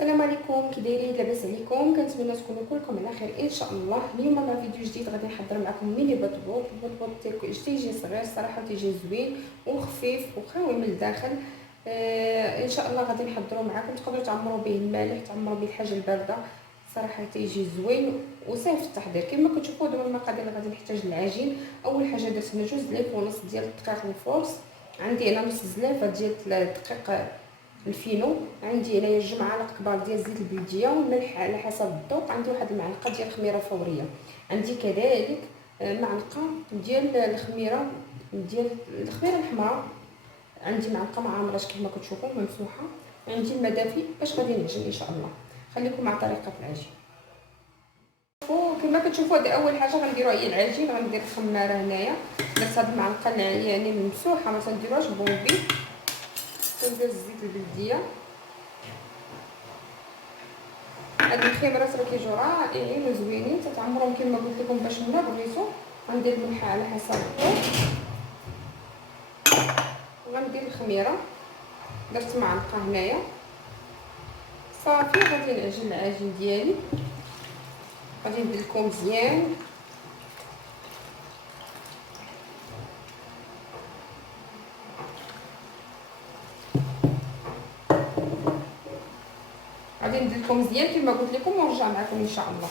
السلام عليكم، كي دايرين؟ لاباس عليكم؟ كنتمنى تكونوا كلكم على خير ان شاء الله. اليوم مع فيديو جديد غادي نحضر معكم ميني بطبوط. تيجي صغير صراحه، تيجي زوين وخفيف وخاوي من الداخل. ان شاء الله غادي نحضروا معكم. تقدروا تعمروا به المالح، تعمروا به الحاجه البارده، صراحه تيجي زوين وسهل في التحضير. كما كتشوفوا هادو المقادير اللي غادي نحتاج للعجين. اول حاجه درت هنا 2 زلاف ونص ديال الدقيق الفورس، عندي هنا نص زلافه ديال الدقيق الفينو، عندي هنايا 2 معالق كبار ديال زيت البلديه والملح على حسب الذوق، عندي واحد المعلقه ديال الخميره فوريه، عندي كذلك معلقه ديال الخميره الحمراء، عندي معلقه ما عامراش كما كتشوفوا ممسوحه، عندي الماء دافي باش غادي نعجن ان شاء الله. خليكم مع طريقه العجين. كما كتشوفوا هذه اول حاجه غنديروها هي العجين. غندير الخماره هنايا، درت هاد المعلقه يعني ممسوحه، ما تنديروهاش بوبي. ندير الزيت البلديه. هاد الخمرات راه كيجيو رائعين وزوينين، تتعمرهم كما قلت لكم باش ما بغيتو. غندير الملح على حسب الذوق، وغندير الخميره، درت معلقه هنايا صافي. غادي نعجن العجين ديالي، غادي ندلكو مزيان. غادي ندلكو مزيان كما قلت لكم ونرجع معكم ان شاء الله.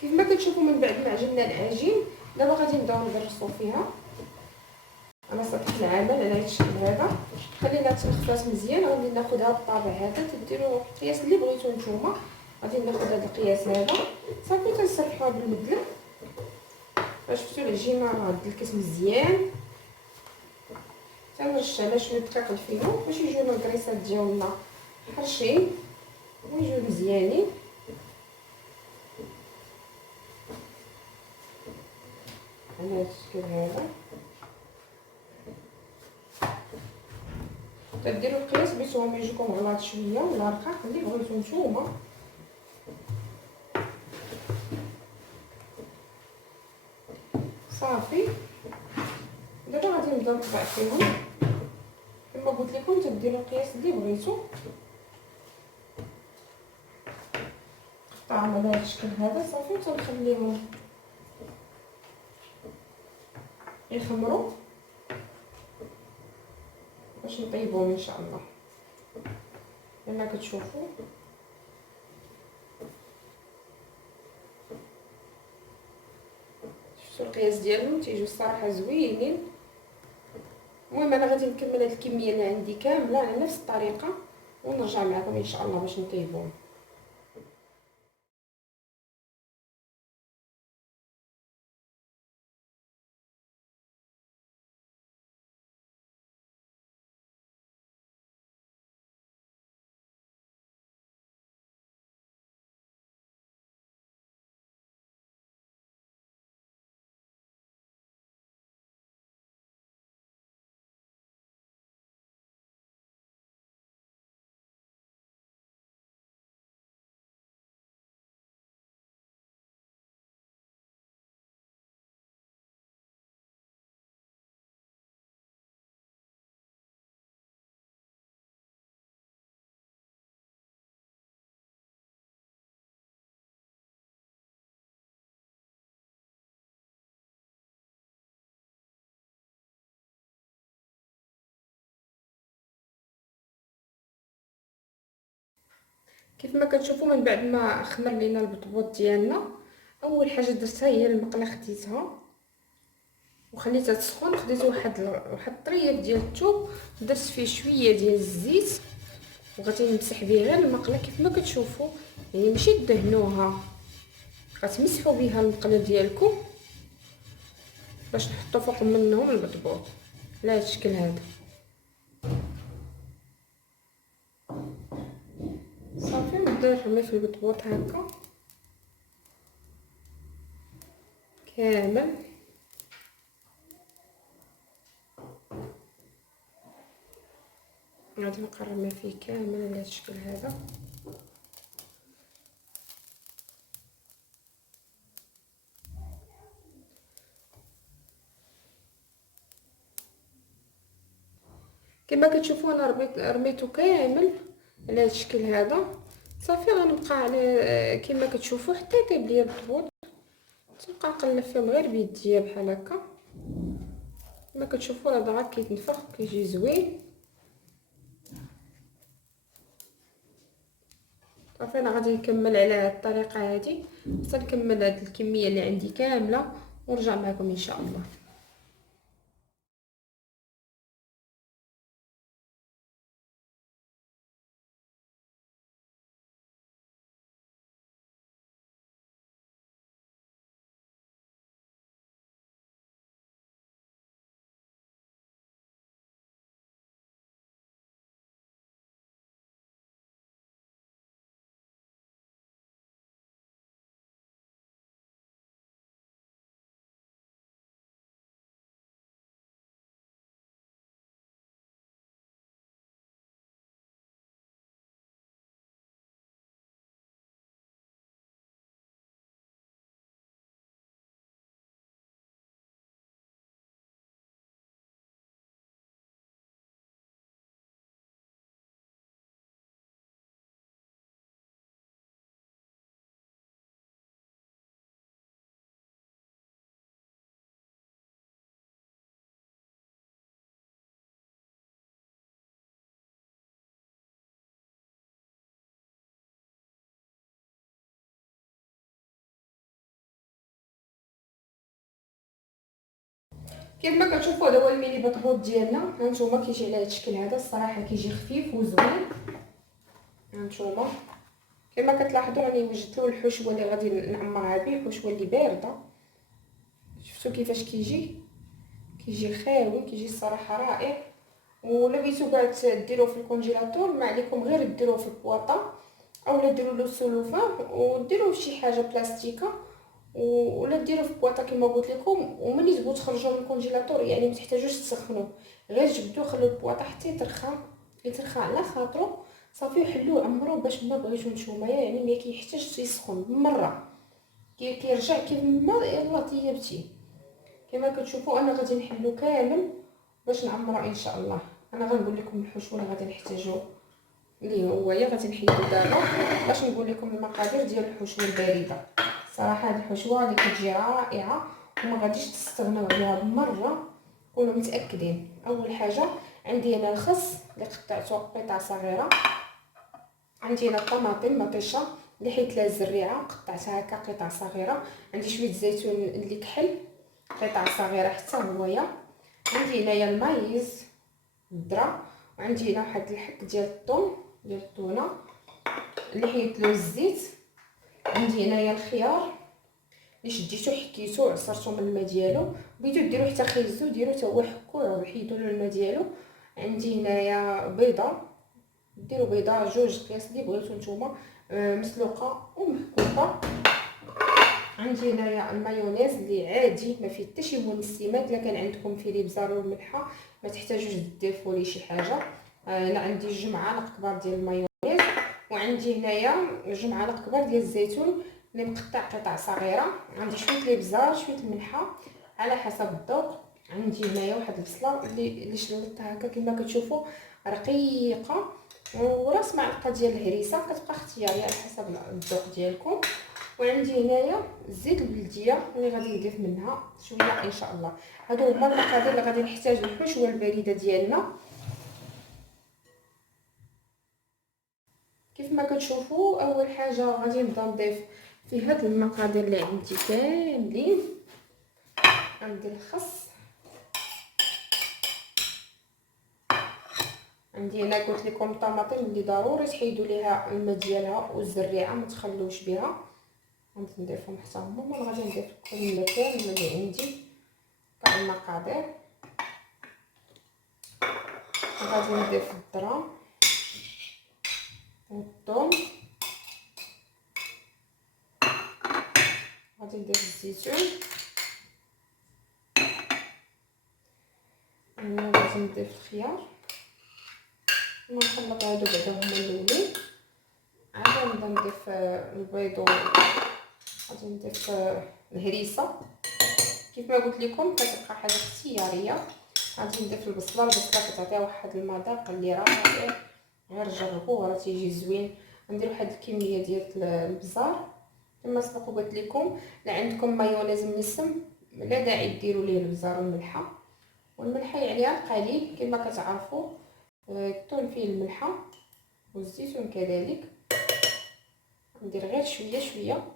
كيف ما كتشوفوا من بعد ما عجننا العجين، دابا غادي نبداو ندرسوا فيها على سطح العمل على هذا الشكل هذا. خلينا تنخفات مزيان. غادي ناخذ هذا الطابع هذا، تديروا القياس اللي بغيتو نتوما. غادي ناخذ هذا القياس هذا صافي، تنسرحوها بالمدلك. شفتوا العجينه راه دلكت مزيان. تنرش على شويه دقيق الفينو باش يجيو الكريسات ديالنا حرشين ويجيو مزيانين. على هذا الشكل هذا تديروا القياس بيتهم يجيكم غلاط شويه ولا رقاق اللي بغيتو نتوما. صافي دابا غادي نبدا نطبع فيهم كما قلت لكم. تديروا القياس اللي بغيتو، قطعهم على هذا الشكل هذا صافي، وتنخليهم يخمروا باش نطيبوهم ان شاء الله. كما كتشوفوا شفتوا القياس ديالهم تيجيو الصراحه زوينين. المهم انا غادي نكمل هذه الكميه اللي عندي كامله على نفس الطريقه ونرجع معكم ان شاء الله باش نطيبوهم. كيف ما كتشوفوا من بعد ما خمر لينا البطبوط ديالنا، اول حاجه درتها هي المقله. خديتها وخليتها تسخن، خديت واحد الطريف ديال الثوم، درت فيه شويه ديال الزيت وغادي نمسح به غير المقله. كيف ما كتشوفوا يعني ماشي دهنوها، غتمسحوا بها المقله ديالكم باش نحطو فوق منهم البطبوط على هذا الشكل هذا. صافي نبدا نرمي في البطبوط هكا كامل. غادي نبقى نرمي فيه كامل على هذا الشكل هذا. كما كتشوفوا انا رميته كامل على هذا الشكل هذا. صافي غنبقى على كما كتشوفوا حتى يطيب ليا البطبوط، تبقى نقلب فيهم غير بيديا بحال هكا. كما كتشوفوا راه دغيا كيتنفخ كيجي زوين. صافي انا غادي نكمل على هذه الطريقه هذه حتى نكمل هذه الكميه اللي عندي كامله ونرجع معكم ان شاء الله. كما كتشوفوا هذا هو الميني بطبوط ديالنا. هانتوما كيجي على هذا الشكل هذا، الصراحه كيجي خفيف وزوين. هانتوما كما كتلاحظوا راني وجدت له الحشوه اللي غادي نعمرها به، الحشوه اللي بارده. شفتوا كيفاش كيجي خاوي، كيجي الصراحه رائع. ولا بغيتو كاع ديروه في الكونجيلاتور ما عليكم غير ديروه في البواطه اولا ديروا له سلوفان وديروه في شي حاجه بلاستيكه ولا ديروه في بواطه كما قلت لكم. وملي تبغوا تخرجوه من الكونجيلاتور يعني ما تحتاجوش تسخنوه، غير جبدوه خلوا البواطه حتى يترخى على خاطرو. صافي وحلوه عمروه باش ما بغيتو نتوما يعني ما كيحتاجش يسخن بالمره، كيرجع كيف ما يلا طيبتي. كما كتشوفوا انا غادي نحلو كامل باش نعمرو ان شاء الله. انا غنقول لكم الحشوه اللي غادي نحتاجو اللي هو غادي نحيدو دابا باش نقول لكم المقادير ديال الحشوه البارده. صراحه هذه الحشوه اللي كتجي رائعه وما غاديش تستغناو عليها بالمره، كونوا متاكدين. اول حاجه عندي هنا الخس اللي قطعته قطع صغيره، عندي هنا الطماطم مطيشه اللي حيت لها الزريعه قطعتها هكا قطع صغيره، عندي شويه الزيتون اللي كحل قطع صغيره حتى هويا، عندي هنايا المايز الذره، وعندي هنا واحد الحك ديال الثوم ديال التونه اللي حيت له الزيت، عندي هنايا الخيار اللي شديتو حكيتو عصرتو من الماء ديالو، بغيتو ديروا حتى خيزو ديروا حتى هو حكوه وحيدوا له الماء ديالو. عندي هنايا بيضه، ديروا بيضه جوج قياس اللي بغيتو نتوما، مسلوقه ومحكوكه. عندي هنايا المايونيز اللي عادي ما فيه حتى شي منسمات، الا كان عندكم فيه الابزار والملحه ما تحتاجوش تضيفوا ليه شي حاجه. انا عندي 2 معالق كبار ديال المايونيز، وعندي هنايا 2 معالق كبار ديال الزيتون اللي مقطع قطع صغيره، عندي شويه الابزار شويه الملحه على حسب الذوق. عندي هنايا واحد البصله اللي شللتها هكا كما كتشوفوا رقيقه، وراس معلقه ديال الهريسه كتبقى اختياريه على حسب الذوق ديالكم. وعندي هنايا الزيت البلديه اللي غادي نضيف منها شويه ان شاء الله. هادو هما المقادير اللي غادي نحتاج للحشوه البارده ديالنا. كيف ما كتشوفوا اول حاجه غادي نبدا نضيف في هاد المقادير اللي عندي كاملين. عندي الخس، عندي هنا قلت لكم الطماطم اللي ضروري تحيدوا ليها الماء ديالها والزريعه ما تخلوش بها، غادي نضيفهم حتى هما. غادي نضيف كل الماء كامل اللي عندي المقادير. غادي نضيف الذره والثوم، غادي ندير الزيتون، غادي نضيف الخيار ونخلط هادو بعدا هما الاولين. عاد نبدا نضيف البيض، غادي نضيف الهريسه. كيف ما قلت لكم كتبقى حاجه اختياريه. غادي نضيف البصله كتعطيها واحد المذاق اللي رائع، غير جربوه راه تيجي زوين. غندير واحد الكميه ديال البزار كما سبق وقلت لكم. لا عندكم مايونيز منسم لا داعي ديروا ليه البزار والملحه، والملحه يعني القليل كما كتعرفوا. الثوم فيه الملحه والزيتون كذلك. ندير غير شويه شويه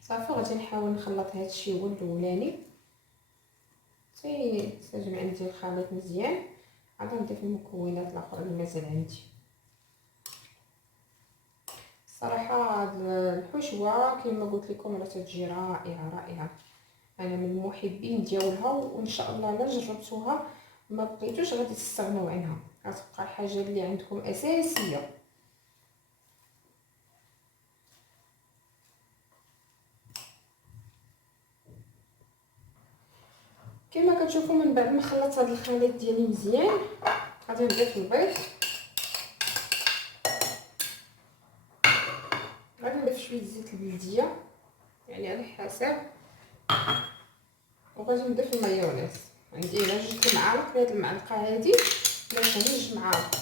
صافي. غادي نحاول نخلط هذا الشيء هو الاولاني تيستجمع عندي الخليط مزيان. عاد نضيف المكونات الاخرى اللي مازال عندي. صراحه هاد الحشوه كما قلت لكم راه تتجي رائعه رائعه. انا من المحبين ديالها، وان شاء الله الا جربتوها ما بقيتوش غادي تستغنوا عنها، غتبقى حاجه اللي عندكم اساسيه. كما كتشوفوا من بعد ما خلطت هذا الخليط ديالي مزيان غادي نضيف البيض، غادي نضيف شويه زيت البلديه يعني على حسب، وغادي نضيف المايونيز. عندي هنا 2 معالق. في هذه المعلقه هذه درت 2 معالق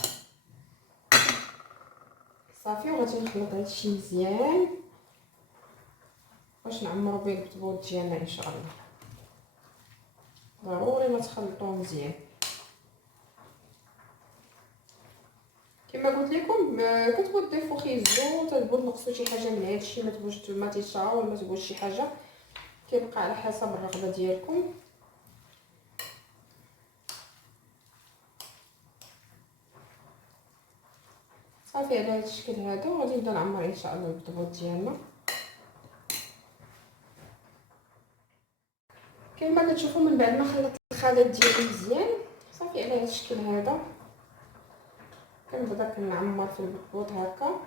صافي. وغادي نخلط هذا الشيء مزيان باش نعمرو به البطبوط ديالنا ان شاء الله. ضروري ما تخلطوه مزيان. كما قلت لكم كتبغوا تضيفوا خيزو، تبغوا تنقصوا شي حاجه من هذا الشيء، ما تبغوش ما تيشا ولا ما تبغوش شي حاجه، كيبقى على حسب الرغبه ديالكم. صافي على هذا الشكل هذا غادي نبدا نعمر ان شاء الله البطبوط ديالنا. كما كتشوفوا من بعد ما خلطت الخليط ديالي مزيان صافي على هذا الشكل هذا كنبدا كنعمر في البطبوط هكا،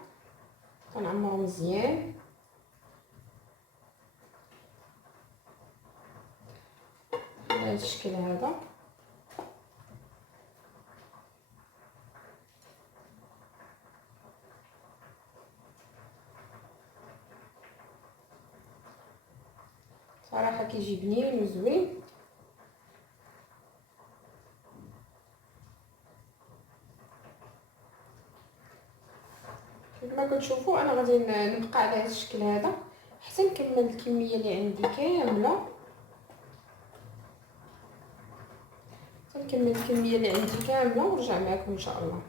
كنعمرو مزيان. على هذا الشكل هذا صراحه كيجي بنين وزوين. كما كتشوفوا انا غادي نبقى على هذا الشكل هذا حتى نكمل الكميه اللي عندي كامله، نكمل الكميه اللي عندي كامله ونرجع معكم ان شاء الله.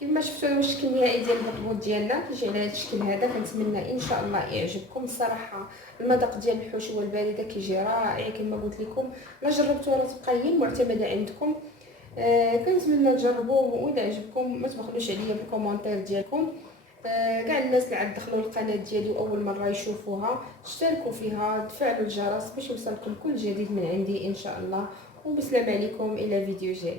كما شفتوا الشكل النهائي ديال البطبوط ديالنا كيجي على هذا الشكل هذا. كنتمنى ان شاء الله يعجبكم. الصراحه المذاق ديال الحشوه البارده كيجي رائع كما قلت لكم. لا جربتوها راه تبقى هي المعتمده عندكم. كنتمنى تجربوه، واذا عجبكم ما تبخلوش عليا بالكومونتير ديالكم. كاع الناس اللي عاد دخلوا القناه ديالي واول مره يشوفوها اشتركوا فيها، تفعلوا الجرس باش يوصلكم كل جديد من عندي ان شاء الله. وبسلام عليكم، الى فيديو جاي.